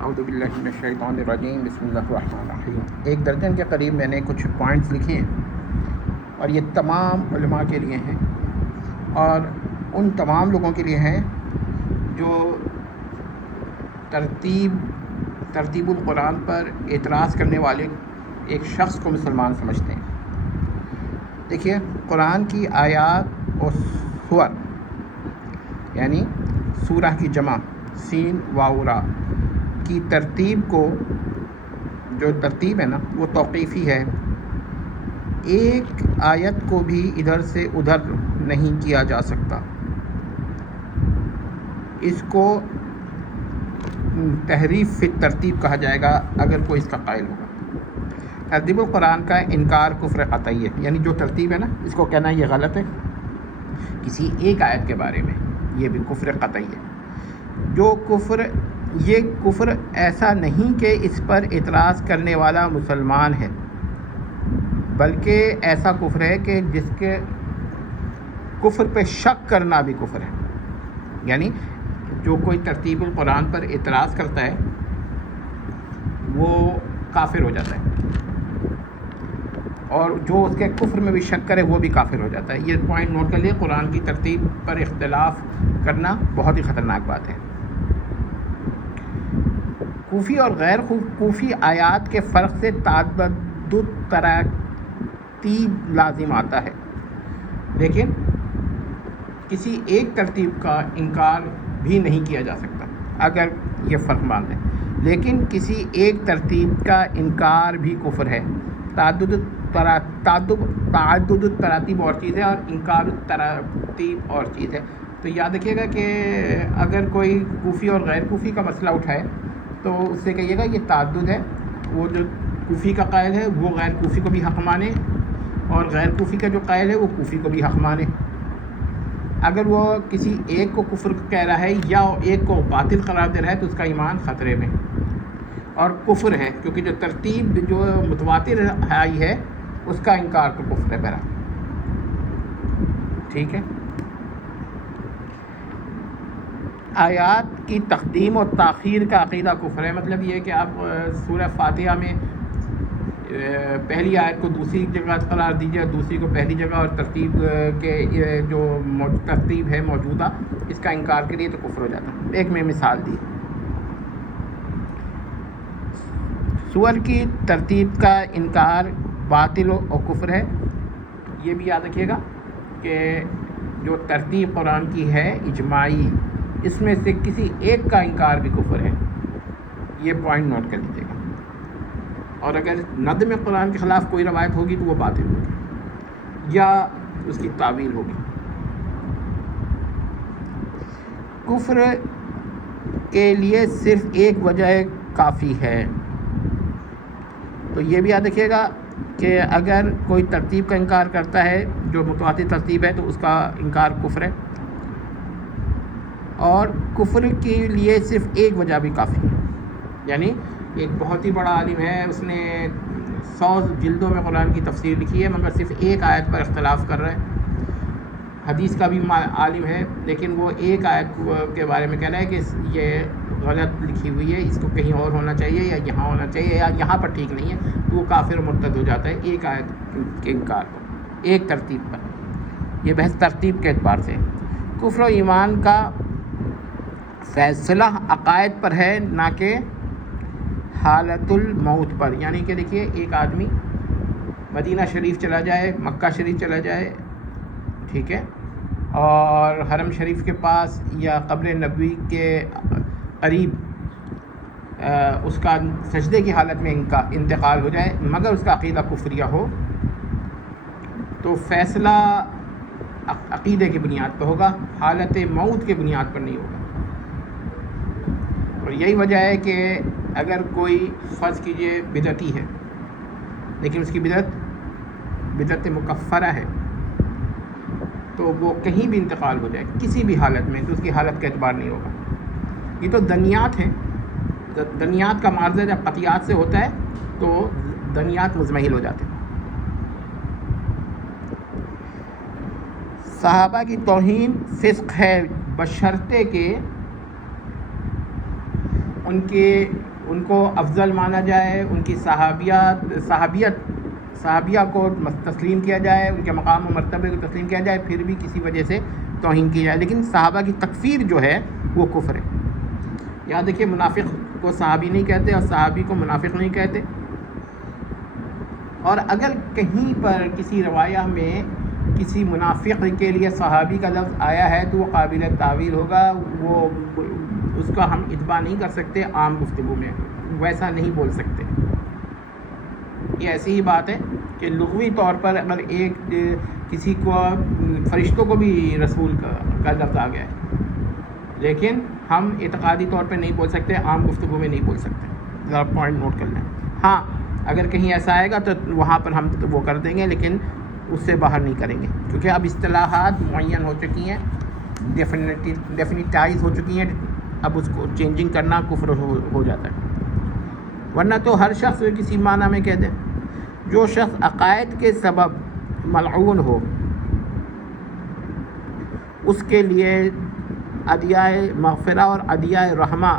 اعوذ باللہ من الشیطان الرجیم بسم اللہ الرحمن الرحیم۔ ایک درجن کے قریب میں نے کچھ پوائنٹس لکھے ہیں اور یہ تمام علماء کے لیے ہیں اور ان تمام لوگوں کے لیے ہیں جو ترتیب القرآن پر اعتراض کرنے والے ایک شخص کو مسلمان سمجھتے ہیں۔ دیکھیے، قرآن کی آیات اور سور یعنی سورہ کی جمع سین واو را کی ترتیب کو، جو ترتیب ہے نا وہ توقیفی ہے۔ ایک آیت کو بھی ادھر سے ادھر نہیں کیا جا سکتا۔ اس کو تحریف فی ترتیب کہا جائے گا اگر کوئی اس کا قائل ہوگا۔ ترتیب القرآن کا انکار کفر قطعی ہے، یعنی جو ترتیب ہے نا اس کو کہنا یہ غلط ہے کسی ایک آیت کے بارے میں، یہ بھی کفر قطعی ہے۔ یہ کفر ایسا نہیں کہ اس پر اعتراض کرنے والا مسلمان ہے، بلکہ ایسا کفر ہے کہ جس کے کفر پہ شک کرنا بھی کفر ہے۔ یعنی جو کوئی ترتیب القرآن پر اعتراض کرتا ہے وہ کافر ہو جاتا ہے، اور جو اس کے کفر میں بھی شک کرے وہ بھی کافر ہو جاتا ہے۔ یہ پوائنٹ نوٹ کر لیے، قرآن کی ترتیب پر اختلاف کرنا بہت ہی خطرناک بات ہے۔ کوفی اور غیر کوفی آیات کے فرق سے تعدد ترتیب لازم آتا ہے، لیکن کسی ایک ترتیب کا انکار بھی نہیں کیا جا سکتا اگر یہ فرق مان لیں، لیکن کسی ایک ترتیب کا انکار بھی کفر ہے۔ تعدد التراتیب اور چیز ہے اور انکار التراتیب اور چیز ہے۔ تو یاد رکھیے گا کہ اگر کوئی کوفی اور غیر کوفی کا مسئلہ اٹھائے تو اس سے کہیے گا یہ تعدد ہے، وہ جو کوفی کا قائل ہے وہ غیر کوفی کو بھی حق مانے، اور غیر کوفی کا جو قائل ہے وہ کوفی کو بھی حق مانے۔ اگر وہ کسی ایک کو کفر کہہ رہا ہے یا ایک کو باطل قرار دے رہا ہے تو اس کا ایمان خطرے میں اور کفر ہے، کیونکہ جو ترتیب جو متواتر آئی ہے اس کا انکار تو کفر ہے بہرا۔ ٹھیک ہے، آیات کی تقدیم اور تاخیر کا عقیدہ کفر ہے۔ مطلب یہ ہے کہ آپ سورہ فاتحہ میں پہلی آیت کو دوسری جگہ قرار دیجیے، دوسری کو پہلی جگہ، اور ترتیب کے جو ترتیب ہے موجودہ اس کا انکار کریے تو کفر ہو جاتا ہے۔ ایک میں مثال دی، سور کی ترتیب کا انکار باطل اور کفر ہے۔ یہ بھی یاد رکھیے گا کہ جو ترتیب قرآن کی ہے اجماعی، اس میں سے کسی ایک کا انکار بھی کفر ہے۔ یہ پوائنٹ نوٹ کر لیجیے گا، اور اگر نظم قرآن کے خلاف کوئی روایت ہوگی تو وہ باطل ہوگی یا اس کی تعویل ہوگی۔ کفر کے لیے صرف ایک وجہ کافی ہے۔ تو یہ بھی یاد رکھیے گا کہ اگر کوئی ترتیب کا انکار کرتا ہے جو متواتر ترتیب ہے تو اس کا انکار کفر ہے، اور کفر کے لیے صرف ایک وجہ بھی کافی ہے۔ یعنی ایک بہت ہی بڑا عالم ہے، اس نے 100 جلدوں میں قرآن کی تفسیر لکھی ہے، مگر صرف ایک آیت پر اختلاف کر رہا ہے۔ حدیث کا بھی عالم ہے، لیکن وہ ایک آیت کے بارے میں کہہ رہا ہے کہ یہ غلط لکھی ہوئی ہے، اس کو کہیں اور ہونا چاہیے یا یہاں ہونا چاہیے یا یہاں پر ٹھیک نہیں ہے، تو وہ کافر و مرتد ہو جاتا ہے ایک آیت کے انکار پر، ایک ترتیب پر۔ یہ بحث ترتیب کے اعتبار سے۔ کفر و ایمان کا فیصلہ عقائد پر ہے، نہ کہ حالت الموت پر۔ یعنی کہ دیکھیے، ایک آدمی مدینہ شریف چلا جائے، مکہ شریف چلا جائے، ٹھیک ہے، اور حرم شریف کے پاس یا قبر نبوی کے قریب اس کا سجدے کی حالت میں انتقال ہو جائے مگر اس کا عقیدہ کفریہ ہو، تو فیصلہ عقیدے کی بنیاد پر ہوگا، حالت موت کے بنیاد پر نہیں ہوگا۔ اور یہی وجہ ہے کہ اگر کوئی فرض کیجئے بدعتی ہے، لیکن اس کی بدعت مکفرہ ہے، تو وہ کہیں بھی انتقال ہو جائے کسی بھی حالت میں تو اس کی حالت کا اعتبار نہیں ہوگا۔ یہ تو دنیات ہیں، دنیات کا معارضہ جب قطعیات سے ہوتا ہے تو دنیات مزمحل ہو جاتے ہیں۔ صحابہ کی توہین فسق ہے، بشرطے کہ ان کے ان کو افضل مانا جائے، ان کی صحابیہ کو تسلیم کیا جائے، ان کے مقام و مرتبے کو تسلیم کیا جائے، پھر بھی کسی وجہ سے توہین کی جائے، لیکن صحابہ کی تکفیر جو ہے وہ کفر ہے۔ یاد دیکھیے، منافق کو صحابی نہیں کہتے اور صحابی کو منافق نہیں کہتے۔ اور اگر کہیں پر کسی روایہ میں کسی منافق کے لیے صحابی کا لفظ آیا ہے تو وہ قابل تعویل ہوگا، وہ اس کا ہم اتباع نہیں کر سکتے عام گفتگو میں، ویسا نہیں بول سکتے۔ یہ ایسی ہی بات ہے کہ لغوی طور پر اگر کسی کو فرشتوں کو بھی رسول کا لفظ آ گیا ہے، لیکن ہم اعتقادی طور پہ نہیں بول سکتے، عام گفتگو میں نہیں بول سکتے۔ ذرا پوائنٹ نوٹ کر لیں۔ ہاں، اگر کہیں ایسا آئے گا تو وہاں پر ہم وہ کر دیں گے، لیکن اس سے باہر نہیں کریں گے، کیونکہ اب اصطلاحات معین ہو چکی ہیں، ڈیفینیٹائز ہو چکی ہیں، اب اس کو چینجنگ کرنا کفر ہو جاتا ہے۔ ورنہ تو ہر شخص کسی معنی میں کہہ دے، جو شخص عقائد کے سبب ملعون ہو اس کے لیے عدیائے مغفرہ اور عدیائے رحمہ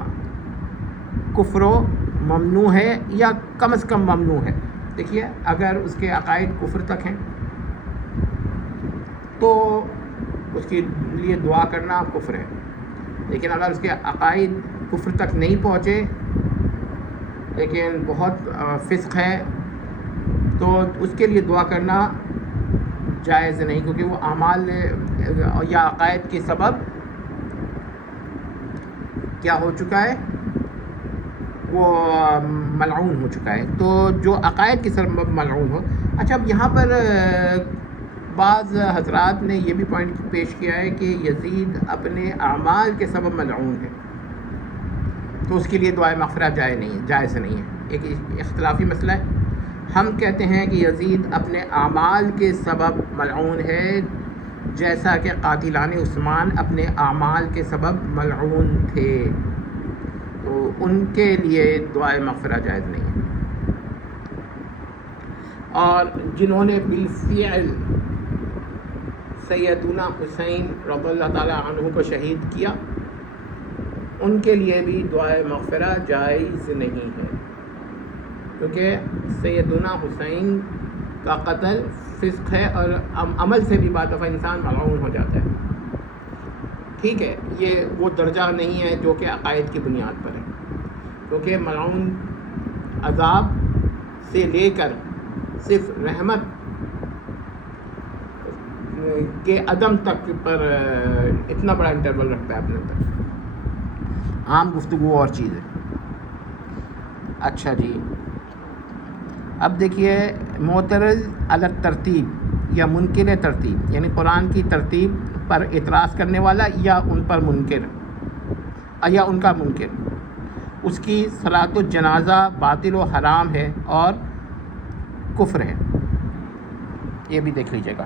کفر و ممنوع ہے، یا کم از کم ممنوع ہے۔ دیکھیے، اگر اس کے عقائد کفر تک ہیں تو اس کے لیے دعا کرنا کفر ہے، لیکن اگر اس کے عقائد کفر تک نہیں پہنچے لیکن بہت فسق ہے تو اس کے لیے دعا کرنا جائز نہیں، کیونکہ وہ اعمال یا عقائد کے سبب کیا ہو چکا ہے، وہ ملعون ہو چکا ہے۔ تو جو عقائد کے سبب ملعون ہو۔ اچھا، اب یہاں پر بعض حضرات نے یہ بھی پوائنٹ پیش کیا ہے کہ یزید اپنے اعمال کے سبب ملعون ہے، تو اس کے لیے دعائے مغفرت جائز نہیں ہے۔ ایک اختلافی مسئلہ ہے۔ ہم کہتے ہیں کہ یزید اپنے اعمال کے سبب ملعون ہے، جیسا کہ قاتلان عثمان اپنے اعمال کے سبب ملعون تھے، تو ان کے لیے دعائے مغفرت جائز نہیں ہے۔ اور جنہوں نے بالفعل سیدنا حسین رضی اللہ تعالیٰ عنہ کو شہید کیا، ان کے لیے بھی دعائے مغفرت جائز نہیں ہے، کیونکہ سیدنا حسین کا قتل فسق ہے اور عمل سے بھی بعض دفعہ انسان ملعون ہو جاتا ہے۔ ٹھیک ہے، یہ وہ درجہ نہیں ہے جو کہ عقائد کی بنیاد پر ہے، کیونکہ ملعون عذاب سے لے کر صرف رحمت کے عدم تک پر اتنا بڑا انٹرول رکھتا ہے اپنے اندر۔ عام گفتگو اور چیز ہے۔ اچھا جی، اب دیکھیے، معترض علی ترتیب یا منکر ترتیب، یعنی قرآن کی ترتیب پر اعتراض کرنے والا یا ان پر منکر یا ان کا منکر، اس کی صلاۃ الجنازہ باطل و حرام ہے اور کفر ہے۔ یہ بھی دیکھ لیجیے گا،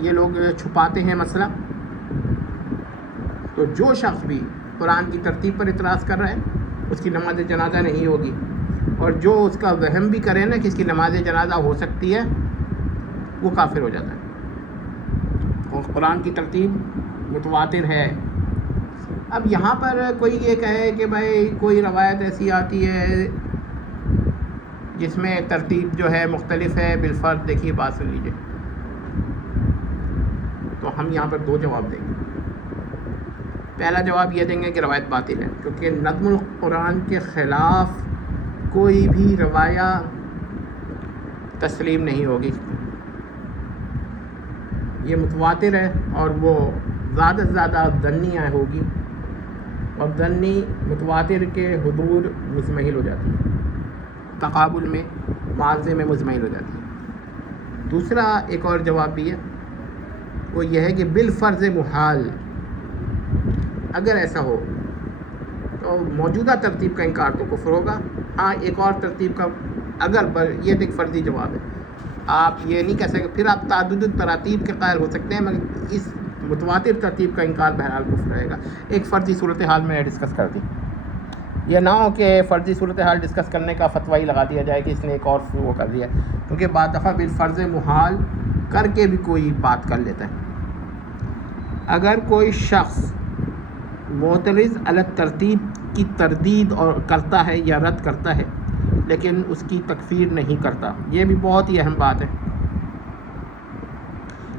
یہ لوگ چھپاتے ہیں مسئلہ۔ تو جو شخص بھی قرآن کی ترتیب پر اعتراض کر رہا ہے اس کی نماز جنازہ نہیں ہوگی، اور جو اس کا وہم بھی کرے نا کہ اس کی نماز جنازہ ہو سکتی ہے، وہ کافر ہو جاتا ہے۔ اور قرآن کی ترتیب متواتر ہے۔ اب یہاں پر کوئی یہ کہے کہ بھائی کوئی روایت ایسی آتی ہے جس میں ترتیب جو ہے مختلف ہے بالفرض، دیکھیے بات سن لیجیے، تو ہم یہاں پر دو جواب دیں گے۔ پہلا جواب یہ دیں گے کہ روایت باطل ہے، کیونکہ نظم القرآن کے خلاف کوئی بھی روایہ تسلیم نہیں ہوگی، یہ متواتر ہے اور وہ زیادہ سے زیادہ ظنیہ ہوگی، اور ظنی متواتر کے حضور مزمحل ہو جاتی ہے، تقابل میں معاوضے میں مزمحل ہو جاتی ہے۔ دوسرا ایک اور جواب بھی ہے، وہ یہ ہے کہ بالفرض محال اگر ایسا ہو تو موجودہ ترتیب کا انکار تو کفر ہوگا۔ ہاں، ایک اور ترتیب کا اگر یہ ایک فرضی جواب ہے، آپ یہ نہیں کہہ سکتے، پھر آپ تعدد التراتیب کے قائل ہو سکتے ہیں، مگر اس متواتر ترتیب کا انکار بہرحال کفر رہے گا۔ ایک فرضی صورتحال میں ڈسکس کر دی، یہ نہ ہو کہ فرضی صورتحال ڈسکس کرنے کا فتویٰ ہی لگا دیا جائے کہ اس نے ایک اور وہ کر دیا، کیونکہ بعض دفعہ بالفرض محال کر کے بھی کوئی بات کر لیتا ہے۔ اگر کوئی شخص معترض علی ترتیب کی تردید اور کرتا ہے یا رد کرتا ہے لیکن اس کی تکفیر نہیں کرتا. یہ بھی بہت ہی اہم بات ہے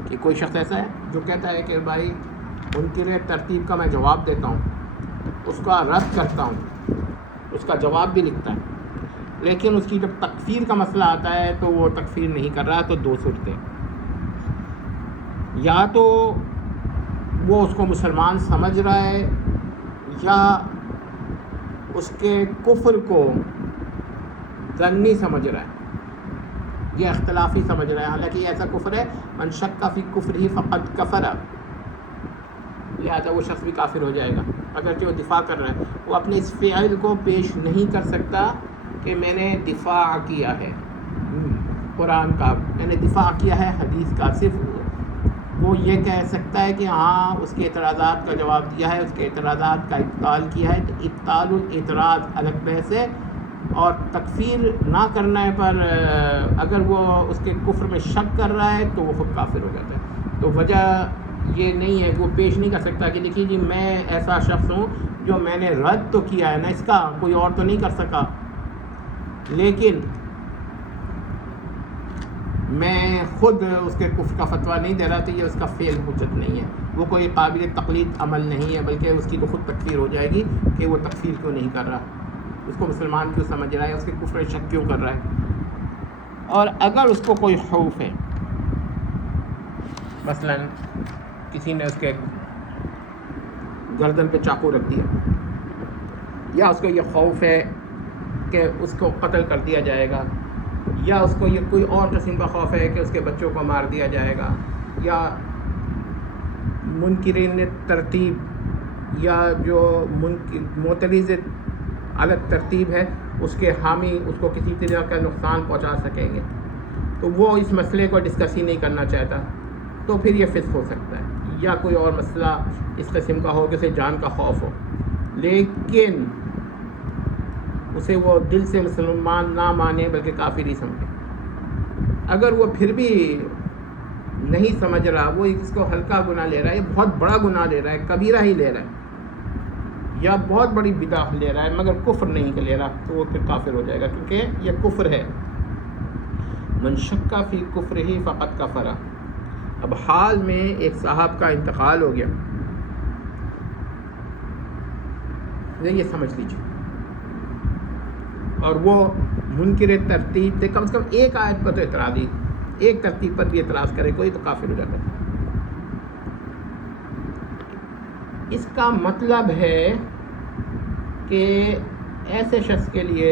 کہ کوئی شخص ایسا ہے جو کہتا ہے کہ بھائی منکر ترتیب کا میں جواب دیتا ہوں, اس کا رد کرتا ہوں, اس کا جواب بھی لکھتا ہے, لیکن اس کی جب تکفیر کا مسئلہ آتا ہے تو وہ تکفیر نہیں کر رہا. تو دو صورتیں, یا تو وہ اس کو مسلمان سمجھ رہا ہے یا اس کے کفر کو ظنی سمجھ رہا ہے, یہ اختلافی سمجھ رہا ہے. حالانکہ یہ ایسا کفر ہے من شک فی کفرہ فقد کفر, لہذا وہ شخص بھی کافر ہو جائے گا اگرچہ وہ دفاع کر رہا ہے. وہ اپنے اس فعل کو پیش نہیں کر سکتا کہ میں نے دفاع کیا ہے قرآن کا, میں نے دفاع کیا ہے حدیث کا. صرف وہ یہ کہہ سکتا ہے کہ ہاں اس کے اعتراضات کا جواب دیا ہے, اس کے اعتراضات کا ابطال کیا ہے. تو ابطال الاعتراض الگ بحث ہے, اور تکفیر نہ کرنے پر اگر وہ اس کے کفر میں شک کر رہا ہے تو وہ خود کافر ہو جاتا ہے. تو وجہ یہ نہیں ہے, وہ پیش نہیں کر سکتا کہ دیکھیے جی میں ایسا شخص ہوں جو میں نے رد تو کیا ہے نا, اس کا کوئی اور تو نہیں کر سکا, لیکن میں خود اس کے کفر کا فتویٰ نہیں دے رہا. تو یہ اس کا فعل حجت نہیں ہے, وہ کوئی قابل تقلید عمل نہیں ہے, بلکہ اس کی تو خود تکفیر ہو جائے گی کہ وہ تکفیر کیوں نہیں کر رہا, اس کو مسلمان کیوں سمجھ رہا ہے, اس کے کفر شک کیوں کر رہا ہے. اور اگر اس کو کوئی خوف ہے, مثلا کسی نے اس کے گردن پہ چاقو رکھ دیا, یا اس کو یہ خوف ہے کہ اس کو قتل کر دیا جائے گا, یا اس کو یہ کوئی اور قسم کا خوف ہے کہ اس کے بچوں کو مار دیا جائے گا, یا منکرین ترتیب یا جو معترض الگ ترتیب ہے اس کے حامی اس کو کسی طرح کا نقصان پہنچا سکیں گے, تو وہ اس مسئلے کو ڈسکس ہی نہیں کرنا چاہتا, تو پھر یہ فسق ہو سکتا ہے. یا کوئی اور مسئلہ اس قسم کا ہو کہ اسے جان کا خوف ہو, لیکن اسے وہ دل سے مسلمان نہ مانے بلکہ کافر ہی سمجھے. اگر وہ پھر بھی نہیں سمجھ رہا, وہ اس کو ہلکا گناہ لے رہا ہے, بہت بڑا گناہ لے رہا ہے, کبیرہ ہی لے رہا ہے, یا بہت بڑی بدعت لے رہا ہے مگر کفر نہیں لے رہا, تو وہ پھر کافر ہو جائے گا, کیونکہ یہ کفر ہے. من شک فی کفرہ فقد کفر. اب حال میں ایک صاحب کا انتقال ہو گیا, یہ سمجھ لیجیے, اور وہ منکر ترتیب تھے. کم سے کم ایک آیت پر تو اعتراض, ایک ترتیب پر بھی اعتراض کرے کوئی تو کافر ہو جاتا ہے. اس کا مطلب ہے کہ ایسے شخص کے لیے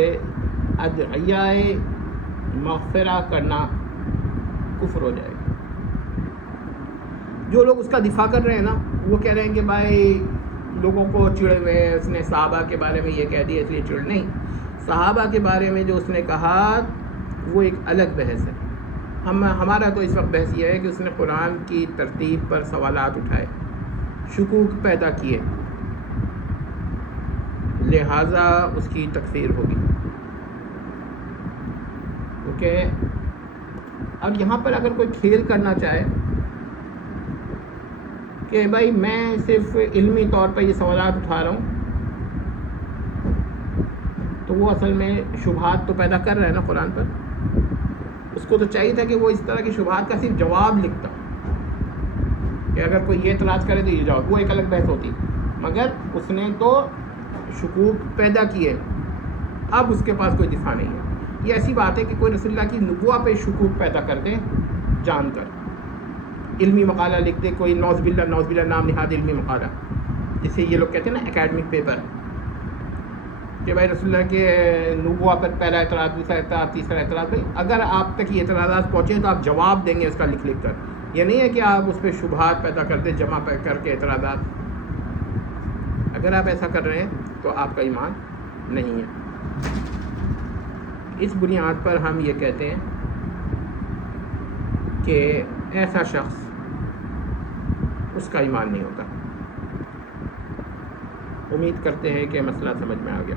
ادعیائے مغفرہ کرنا کفر ہو جائے گا. جو لوگ اس کا دفاع کر رہے ہیں نا, وہ کہہ رہے ہیں کہ بھائی لوگوں کو چڑ میں اس نے صحابہ کے بارے میں یہ کہہ دیا اس لیے چڑ. نہیں, صحابہ کے بارے میں جو اس نے کہا وہ ایک الگ بحث ہے. ہمارا تو اس وقت بحث یہ ہے کہ اس نے قرآن کی ترتیب پر سوالات اٹھائے, شکوک پیدا کیے, لہٰذا اس کی تکفیر ہوگی. کیونکہ اب یہاں پر اگر کوئی کھیل کرنا چاہے کہ بھائی میں صرف علمی طور پر یہ سوالات اٹھا رہا ہوں, تو وہ اصل میں شبہات تو پیدا کر رہا ہے نا قرآن پر. اس کو تو چاہیے تھا کہ وہ اس طرح کی شبہات کا صرف جواب لکھتا, کہ اگر کوئی یہ اعتراض کرے تو یہ جواب, وہ ایک الگ بحث ہوتی. مگر اس نے تو شکوک پیدا کیے, اب اس کے پاس کوئی دفاع نہیں ہے. یہ ایسی بات ہے کہ کوئی رسول اللہ کی نبوت پہ شکوک پیدا کر دے جان کر, علمی مقالہ لکھ دے کوئی, نوز باللہ نام نہاد علمی مقالہ, جسے یہ لوگ کہتے ہیں نا اکیڈمک پیپر, کہ بھائی رسول اللہ کے نبوت پر پہلا اعتراض, دوسرا اعتراض, تیسرا اعتراض. بھائی اگر آپ تک یہ اعتراضات پہنچے تو آپ جواب دیں گے اس کا لکھ کر. یہ نہیں ہے کہ آپ اس پہ شبہات پیدا کر دیں جمع کر کے اعتراضات. اگر آپ ایسا کر رہے ہیں تو آپ کا ایمان نہیں ہے. اس بنیاد پر ہم یہ کہتے ہیں کہ ایسا شخص, اس کا ایمان نہیں ہوتا. امید کرتے ہیں کہ مسئلہ سمجھ میں آ گیا.